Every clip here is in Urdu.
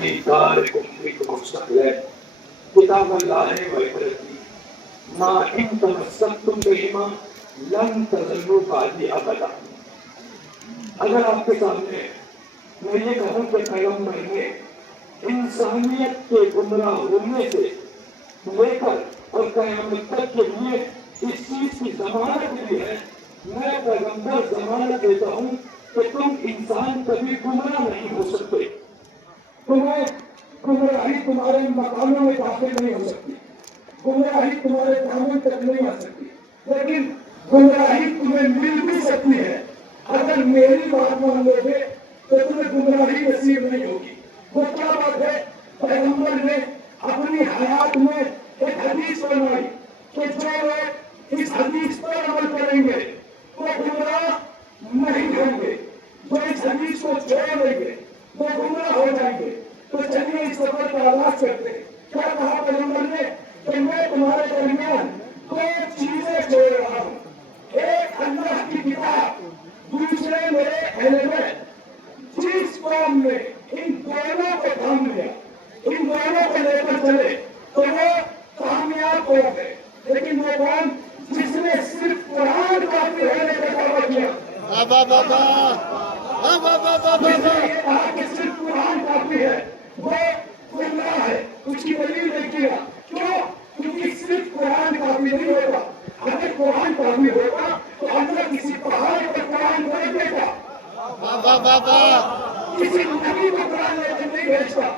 فی دارکم فیکم مستقلین کتاب اللہ و عبرتی ما ان تمسکتم بہما لن تضلوا بعدی ابدا. اگر آپ کے سامنے میں یہ کہوں کہ پیغمبر نے انسانیت کے گمراہ ہونے سے لے کر اور قیامت تک کے لیے اس چیز کی ضمانت دی ہے، میں پیغمبر ضمانت دیتا ہوں کہ تم انسان کبھی گمراہ نہیں ہو سکتے. تمہیں گمراہی تمہارے مکانوں میں داخل نہیں ہو سکتی، گمراہی تمہارے کاموں تک نہیں آ سکتی، لیکن گمراہی تمہیں مل بھی سکتی ہے. اگر میری بات مان لو گے تو تمہیں گمراہی نصیب نہیں ہوگی. وہ کیا بات ہے؟ پیغمبر نے اپنی حیات میں ایک حدیث بنوائی کہ جو لوگ اس حدیث پر عمل کریں گے وہ گمراہ نہیں ہوں گے، جو اس حدیث کو چھوڑ دیں گے وہ گمراہ ہو جائیں گے. تو چلیے اس سفر کا آغاز کرتے ہیں. کیا کہا پیغمبر نے کہ میں تمہارے درمیان دو چیزیں چھوڑ رہا ہوں، ایک اللہ کی کتاب، دوسرے میرے اہل بیت. جس قوم نے ان دونوں کو تھام لیا، ان دونوں کو لے کر چلے تو وہ کامیاب ہو گئے. لیکن وہ قوم جس نے صرف قرآن کافی ہونے کا دعویٰ کیا، جس نے یہ کہا کہ صرف قرآن کافی ہے، وہ گمراہ ہے. اس کی دلیل دیکھیے. کیوں؟ کیونکہ صرف قرآن کافی نہیں ہوگا. اگر قرآن کافی ہوگا تو اللہ کسی پہاڑ پر قرآن نہیں دیتا، کسی نبی کو قرآن لے کر نہیں بھیجتا،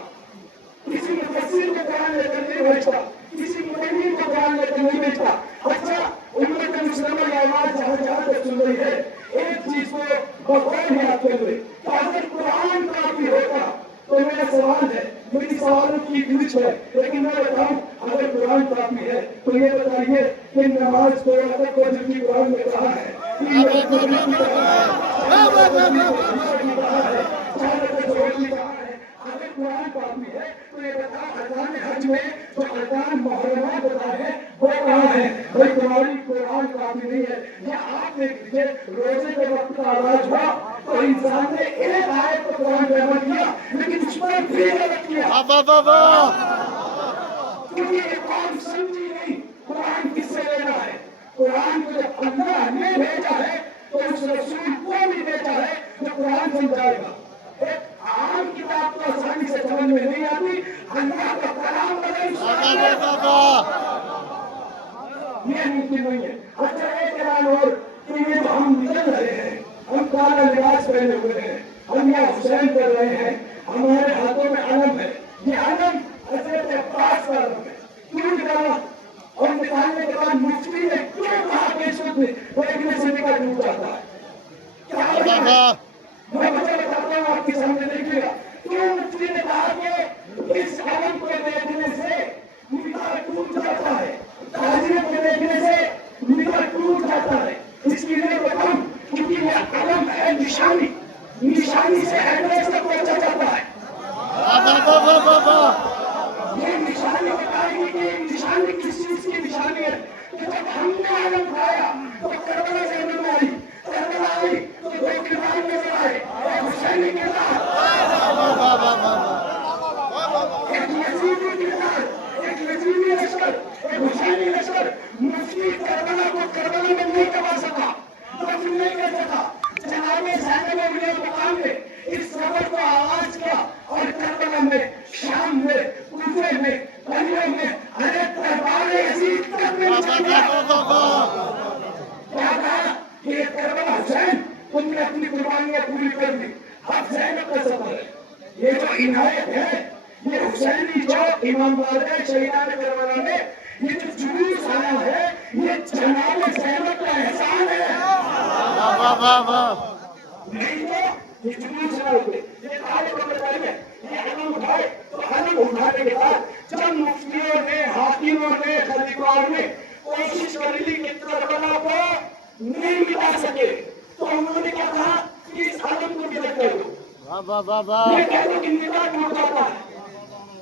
کسی مفسر کو قرآن لے کر نہیں بھیجتا، کسی مبین کو قرآن لے کر نہیں بھیجتا. اچھا، امت مسلمہ کی آواز جہاں جہاں تک سن رہی ہے، ایک چیز کو بغور یاد کر لے کہ اگر قرآن کافی ہوگا تو میرا سوال ہے، میری سوالوں کی گنج ہے، لیکن میں بتاؤں اگر قرآن کافی ہے تو یہ بتائیے کہ نماز کو عدد کو جن کی قرآن میں کہا ہے، اگر قرآن کافی ہے تو یہ بتا ارکان حج میں جو ارکان محرمات بتائے ہیں وہ کہاں ہے؟ بھائی تمہاری قرآن کافی نہیں ہے. یا آپ دیکھ لیجیے روزے کے وقت کا آغاز ہوا تو انسان نے ایک آیت کو قرآن میں عمل کیا لیکن اس پر بھی غلط کیا، کیونکہ یہ قوم سمجھی نہیں قرآن کس سے لینا ہے. قرآن کو جب اللہ نے بھیجا ہے تو اس رسول کو بھی بھیجا ہے جو قرآن سمجھائے گا. ایک عام کتاب کو آسانی سے سمجھ میں نہیں آتی، اللہ کا کلام بدل یہ ممکن نہیں ہے. اچھا ایک اعلان اور کہ یہ جو ہم نکل رہے ہیں، ہم کالا لباس پہنے ہوئے ہیں، ہم یہ حسین کر رہے ہیں، ہمارے ہاتھوں میں علم ہے. یہ علم حضرت عباس کا علم ہے. کیوں نکالا؟ اور نکالنے کے بعد مفتی نے کیوں کہا کہ اس وقت دیکھنے سے نکال ٹوٹ جاتا ہے؟ کیا میں وجہ بتاتا ہوں آپ کے سامنے دیکھیے گا. کیوں مفتی نے کہا کہ اس علم کو دیکھنے سے نکال ٹوٹ جاتا ہے، تاجر کو دیکھنے سے نکال ٹوٹ جاتا ہے؟ اس کے لیے بتاؤں کیونکہ یہ علم ہے نشانی، نشانی سے ایڈریس تک پہنچا جاتا ہے. یہ نشانی بتائے گی کہ نشانی کس چیز کی نشانی ہے. کہ جب ہم نے علم کھایا تو کربلا سے علم آئی، کربلا آئی تو دو کردار نظر آئے، ایک حسینی کردار، ایک یزیدی کردار، ایک یزیدی لشکر، ایک حسینی لشکر. مفتی کربلا کو کربلا میں نہیں دبا سکا، دفن نہیں کر سکا. جناب زینب ابن مقام نے اس سفر کو آغاز کیا اور کربلا میں، شام میں، کوفے میں، بلیہ میں، ارے دربار یزید تک میں چل گیا. کیا کہا کہ یہ کربلا حسین تم نے اپنی قربانیاں پوری کر دی، اب زینب کا سفر ہے. یہ جو عنایت ہے، یہ حسینی جو امام باقر شہیدان کربلا میں یہ جو جلوس آیا ہے، یہ جناب زینب کا احسان ہے. نہیں تو یہ جلوس نہ ہوتے، یہ کالے کو بتائیے یہ علم اٹھائے تو علم اٹھانے کے بعد جب مفتیوں نے، حاکموں نے، خلیفاؤں نے کوشش کر لی کہ کربلا کو نہیں مٹا سکے تو انہوں نے کیا کہا کہ اس علم کو ڈیلیٹ کر دو. یہ کہہ دو کہ نکاح ٹوٹ جاتا ہے.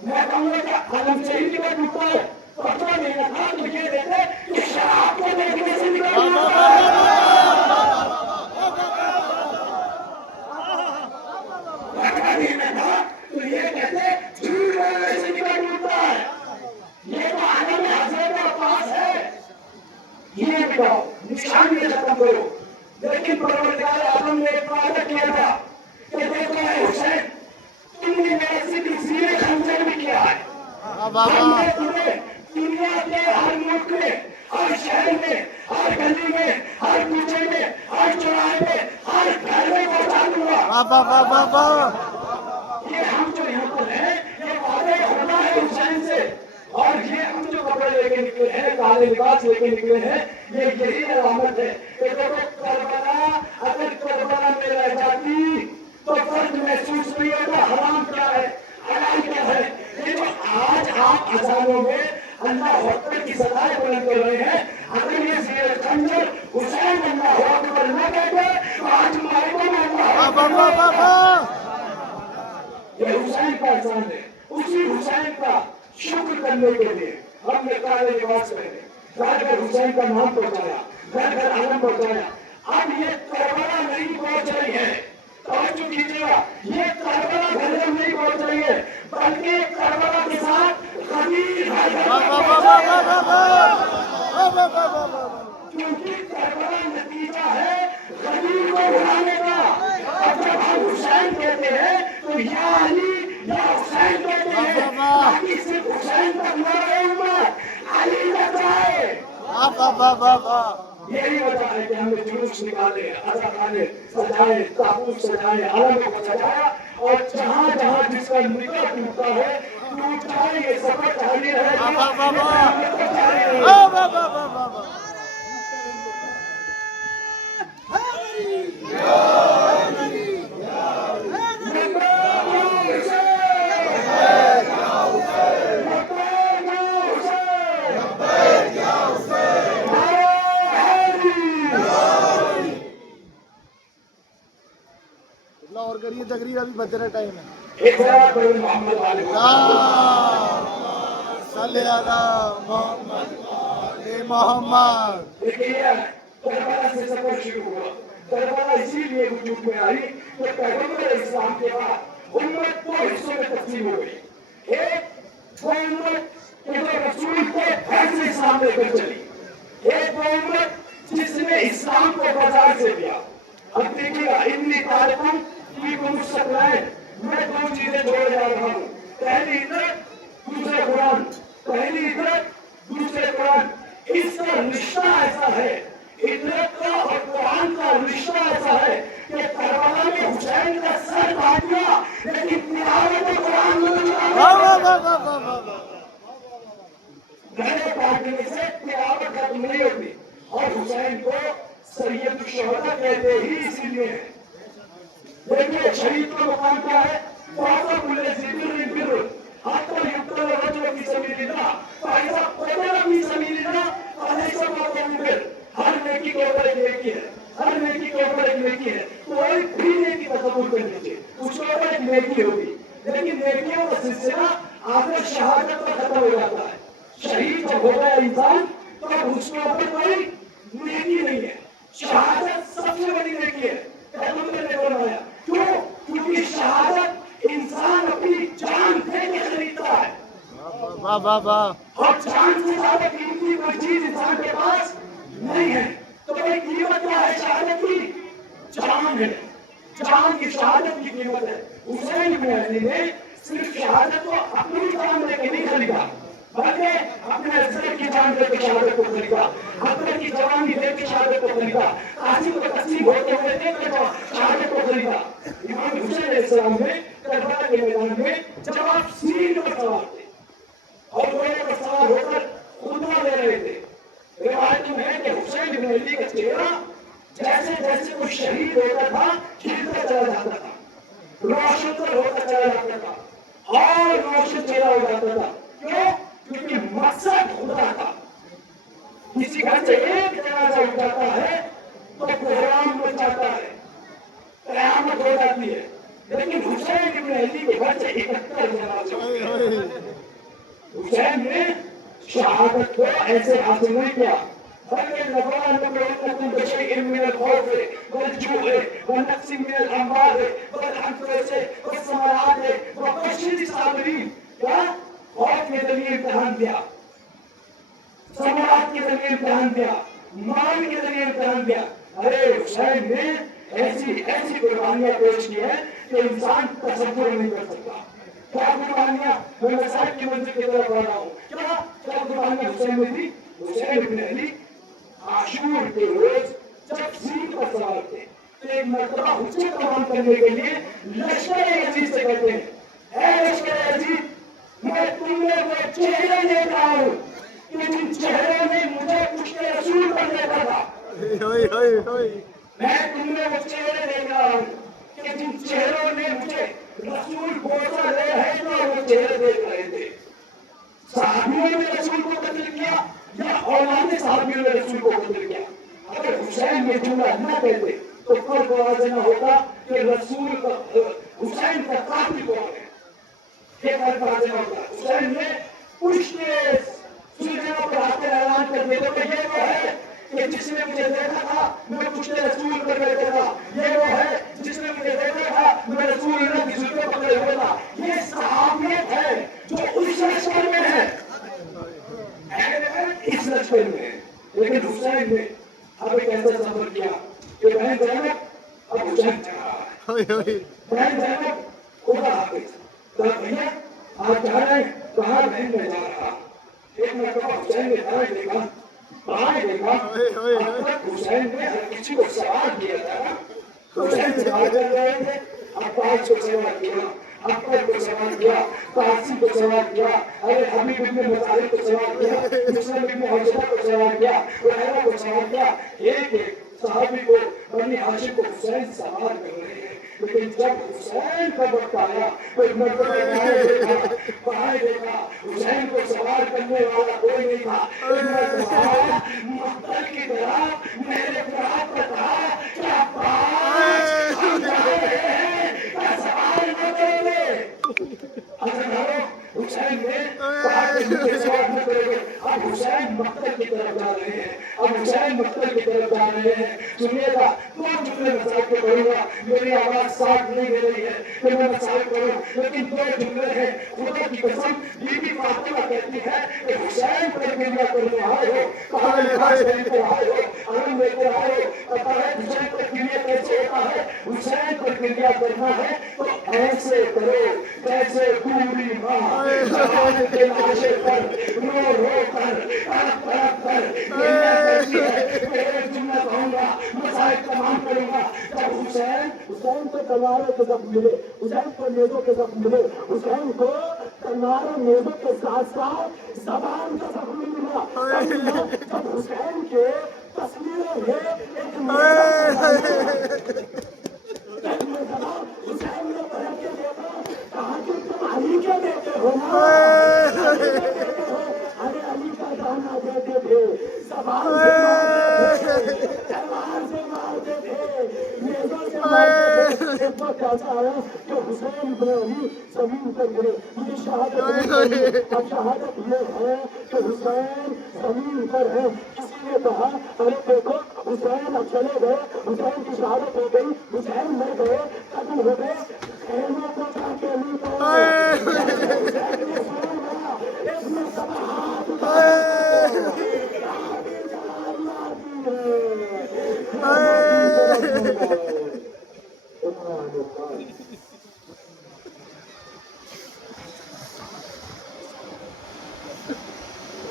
میں کہوں گا کہ علم سے ہی نکاح ٹوٹتا ہے. فتویٰ دینا تھا تو یہ دیتے کہ شراب کو دیکھنے سے نکاح ٹوٹتا ہے. فتویٰ دینا تھا تو یہ کہتے یہ بتاؤ نشان یہ ختم کرو. لیکن پروردگار عالم نے ایک وعدہ کیا تھا کہ دیکھو اے حسین تم نے میرا ذکر زیر خنجر میں کیا ہے. ہم نے تمہیں دنیا کے ہر ملک میں ہر شہر میں ہر گلی میں ہر کوچے میں ہر چوراہے میں ہر گھر میں پہنچا دوں گا. یہ ہم جو یہاں پر ہیں یہ وعدے خدا ہے حسین سے. اور یہ ہم جو کپڑے لے کے نکلے ہیں کالے لباس لے کے نکلے ہیں یہ یہی علامت ہے کہ دیکھو کربلا اگر کربلا میں رہ جاتی تو فرق محسوس نہیں ہوتا حرام کیا ہے حلال کیا ہے. یہ جو آج آپ اذانوں میں اللہ اکبر کی صدائیں بلند کر رہے ہیں اگر یہ زیر خنجر حسین اللہ اکبر نہ کہتے تو آج مائکوں میں اللہ اکبر. یہ حسین کا احسان ہے. اسی حسین کا شکر کرنے کے لیے ہم نے کالے لباس پہنے گھر گھر حسین کا نام پہنچایا گھر گھر علم پہنچایا. اب یہ کربلا نہیں پہنچ رہی ہے. توجہ کیجیے گا یہ کربلا گھر گھر نہیں پہنچ رہی ہے بلکہ کربلا کے ساتھ غدیر گھر کیونکہ کربلا نتیجہ ہے غدیر کو بلانے کا. اب جب ہم حسین کہتے ہیں تو یا علی یا حسین کہتے ہیں تاکہ صرف حسین تک نہ رہے امت علی تک جائے. یہی وجہ ہے کہ ہم نے جلوس نکالے اذانے سجائے تابوت سجائے علم کو سجایا اور جہاں جہاں جس کا نکاح ٹوٹتا ہے ٹوٹتا ہے. یہ سفر جاری رہے اور کریے تقریر ابھی بدر ٹائم ہے. ایک جواب کرو محمد علی صلی اللہ محمد. دیکھیے کربلا سے سفر شروع ہوا. کربلا اسی لیے وجود میں آئی کہ پیغمبر اسلام کے بعد امت دو حصوں میں تقسیم ہو گئی. ایک وہ امت کہ جو رسول کے گھر سے اسلام لے کر چلی. ایک وہ امت جس نے اسلام کو بازار سے لیا. اب دیکھیے گا اتنی تعریفوں کی کو مستقلائیں میں دو چیزیں جوڑ جا رہا ہوں. پہلی عزت دوسرے قرآن. پہلی عزت دوسرے قرآن. اس کا رشتہ ایسا ہے عزت کا اور قرآن کا رشتہ ایسا ہے کہ کربلا میں حسین کا سر کاٹ دیا لیکن تلاوت قرآن نہ گھڑے کاٹنے سے تلاوت ختم نہیں ہوتی. اور حسین کو سید الشہداء کہتے ہی اسی لیے ہیں. دیکھیے شہید کا مقام کیا ہے وَعَطَى كُلَّ ذِي بِرٍّ بِرٌّ حَتَّى يُقْتَلَ الرَّجُلُ فِي سَبِيلِ اللَّهِ فَإِذَا قُتِلَ فِي سَبِيلِ اللَّهِ فَلَيْسَ مَعَهُ بِرٌّ. ہر نیکی کے اوپر ایک نیکی ہے. ہر نیکی کے اوپر ایک نیکی ہے. کوئی بھی نیکی تصور کر لیجیے اس کے اوپر ایک نیکی ہوگی لیکن نیکیوں کا سلسلہ آخر شہادت پر ختم ہو جاتا ہے. شہید جب ہو گیا انسان تو اب اس کے اوپر کوئی نیکی نہیں ہے. شہادت سب سے بڑی نیکی ہے. پیغمبر نے فرمایا کیوں؟ کیونکہ شہادت انسان اپنی جان دے کے خریدتا ہے. اور جان سے زیادہ قیمتی کوئی چیز انسان کے پاس نہیں ہے. تو بھائی قیمت کیا ہے شہادت کی؟ جان ہے. جان کی شہادت کی قیمت ہے. حسین بن علی نے صرف شہادت کو اپنی جان دے کے نہیں خریدا بلکہ اپنے عزت کی جان دے کے شہادت کو خریدا. اپنے کی جوانی دے کے شہادت کو خریدا. قاسم کو تقسیم ہوتے ہوئے دیکھ کے شہادت کو خریدا. امام حسین علیہ السلام نے کربلا کے میدان میں جب آپ سین پر سوار تھے اور گھوڑے پر سوار ہو کر خطبہ دے رہے تھے روایت میں ہے کہ حسین بن علی کا چہرہ جیسے جیسے وہ شہید ہوتا تھا کھلتا چلا جاتا تھا روشن تر ہوتا چلا جاتا تھا اور روشن چہرہ ہو جاتا تھا. کیوں؟ کیونکہ مقصد خدا تھا. کسی گھر سے ایک جنازہ اٹھ جاتا ہے تو بحران مچ جاتا ہے قیامت ہو جاتی ہے. لیکن حسین بن علی کے گھر سے 71 جنازے. حسین نے شہادت کو ایسے حاصل نہیں کیا بلکہ نبوانکم بشیء من الخوف والجوع ونقص من الاموال والانفس والثمرات وبشر الصابرین. کیا خوف کے ذریعے امتحان دیا ثمرات کے ذریعے امتحان دیا مان کے ذریعے امتحان دیا. ارے حسین نے ایسی قربانیاں پیش کی ہیں کہ انسان تصور نہیں کر سکتا. کیا قربانیاں؟ میں مسائل کی منزل کی طرف بڑھ رہا ہوں. کیا قربانیاں حسین نے دی؟ حسین ابن علی عاشور کے روز جب زین پر سوار تھے تو ایک مرتبہ حجت تمام کرنے کے لیے لشکر عزیز سے کہتے ہیں اے لشکر عزیز میں تم میں وہ چہرے دیکھ رہا ہوں کہ جن چہروں نے مجھے پشت رسول پر دیکھا تھا. میں تم میں وہ چہرے دیکھ رہا ہوں کہ جن چہروں نے مجھے رسول بوسا لے ہے تو وہ چہرے دیکھ رہے تھے. صحابیوں نے رسول کو قتل کیا یا اولاد صحابیوں نے رسول کو قتل کیا؟ اگر حسین یہ جملہ نہ کہتے تو فرق واضح نہ ہوتا کہ رسول کا حسین کا قاتل کون ہے. یہ فرق واضح ہوتا. حسین نے پشت سلجھنوں پر ہاتھ اعلان کر دیا کہ یہ وہ ہے کہ جس نے مجھے دیکھا تھا میں پشت رسول پر بیٹھا تھا. یہ وہ ہے جس نے مجھے دیکھا تھا میں رسول اللہ کی زلفیں پکڑے ہوئے تھا. یہ صحابیت ہے جو اس لشکر میں ہے, اس لشکر میں ہے. لیکن حسین نے اب ایک ایسا سفر کیا کہ بہن زینب اب حسین جا رہا ہے. بہن زینب خدا حافظ. کہا بھیا آپ جا رہے ہیں؟ کہاں بہن میں جا رہا. ایک مرتبہ حسین نے دائیں دیکھا بائیں دیکھا. اب تک حسین نے ہر کسی کو سوال کیا تھا. حسین سوال کر رہے تھے. عباس کو سوال کیا, اکبر کو سوال کیا, قاسم کو سوال کیا, ارے حبیب ابن مطالب کو سوال کیا, مسلم ابن حجرہ کو سوال کیا, وغیرہ کو سوال کیا. ایک ایک صحابی کو بنی ہاشم کو حسین سوال کر رہے ہیں. لیکن جب حسین کا وقت آیا تو ایک مرتبہ بائیں دیکھا حسین کو سوال کرنے والا کوئی نہیں تھا. مقتل کی طرح میرے برات پر کہا کیا پانچ ہم جا رہے ہیں کیا سوال نہ کریں گے. حسین نے کہا کہ مجھے سوال نہ کریں گے. اب حسین مقتل کی طرف جا رہے ہیں. اب حسین مقتل کی طرف جا رہے ہیں. سنیے گا دو جملے مسائل کے پڑھوں گا. میری آواز ساتھ نہیں دے رہی ہے کہ میں مسائل پڑھوں, لیکن دو جملے ہیں. خدا کی قسم بی بی فاطمہ کہتی ہے کہ حسین پر گریہ کرنے آئے ہو, کہاں لباس پہن کر آئے ہو, علم لے کر آئے ہو. پتا ہے حسین پر گریہ کیسے ہوتا ہے؟ حسین پر گریہ کرنا ہے تو ایسے کرو جیسے پوری ماں زبان کے لاشے پر رو رو کر تڑپ تڑپ کر گریہ کرتی ہے. میں ایک جملہ کہوں گا مسائل تمام کروں گا. جب حسین کو تلواروں کے زخم ملے, حسین کو نیزوں کے زخم ملے, حسین کو تلواروں نیزوں کے ساتھ ساتھ زبان کا زخم ملا. جب حسین کے تصویریں ہیں حسین نے پڑھ کے دیکھا, کہا کہ تم علی کے بیٹے ہو نا, ارے علی کا گانا دیتے تھے, زبان سے مارتے تھے, تلوار سے مارتے تھے, نیزوں سے مارتے تھے. ایک وقت ایسا آیا کہ حسین بن علی زمین پر گرے. یہ شہادت نہیں, اب شہادت یہ ہے کہ حسین زمین پر ہے. کسی نے کہا ارے دیکھو حسین اب چلے گئے, حسین کی شہادت ہو گئی, حسین مر گئے, قتل ہو گئے, خیموں کو جا کے نہیں